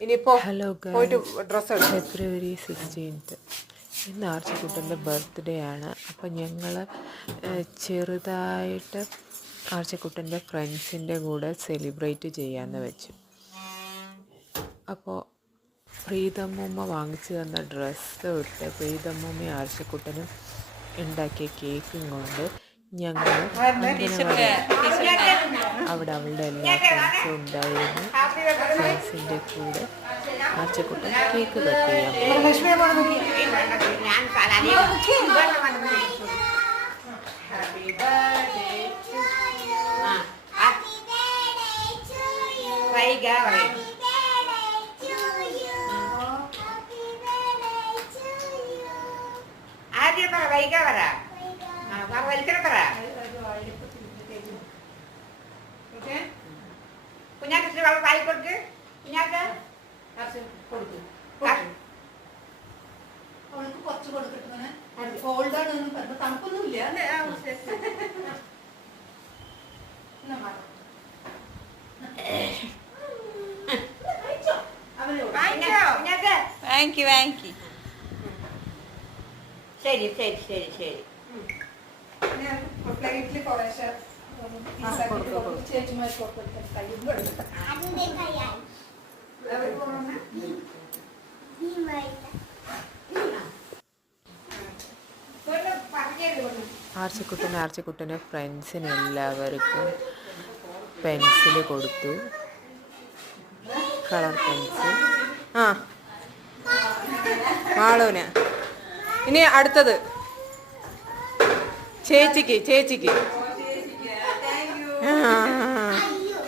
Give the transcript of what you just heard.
Hello ഫെബ്രുവരി 16 ഇന്ന് ആർച്ചക്കുട്ടൻ്റെ birthday ആണ്. അപ്പോൾ ഞങ്ങൾ ചെറുതായിട്ട് ആർച്ചക്കുട്ടൻ്റെ ഫ്രണ്ട്സിൻ്റെ കൂടെ സെലിബ്രേറ്റ് ചെയ്യാമെന്ന് വെച്ചു. അപ്പോൾ പ്രീതമ്മൂമ്മ വാങ്ങിച്ചു തന്ന ഡ്രസ്സ് ഇട്ട് പ്രീതമ്മൂമ്മയും ആർച്ചക്കുട്ടനും ഉണ്ടാക്കിയ കേക്കും കൊണ്ട് ഞങ്ങൾ അവിടെ അവളുടെ എല്ലാ ഫ്രണ്ട്സും ഉണ്ടായിരുന്നു. ഫ്രണ്ട്സിൻ്റെ കൂടെ ആർച്ചക്കുട്ടൻ കേക്ക് കട്ട് ചെയ്യാൻ കുഞ്ഞാക്ക് വായി കൊടുക്ക്. കുഞ്ഞാക്ക് അവൾക്ക് കുറച്ച് കൊടുക്കട്ടെ. ഫോൾഡാണ് തണുപ്പൊന്നുമില്ല. ശരി ശരി ശരി ശരി. പ്ലേറ്റിൽ കുറേശ്ശെ ചേച്ചിമാർ കയ്യും കൊടുക്കട്ടെ. ആർച്ചക്കുട്ടന് ഫ്രണ്ട്സിന് എല്ലാവർക്കും പെൻസിൽ കൊടുത്തു, കളർ പെൻസിൽ. മാളൂന് ഇനി അടുത്തത് ചേച്ചിക്ക്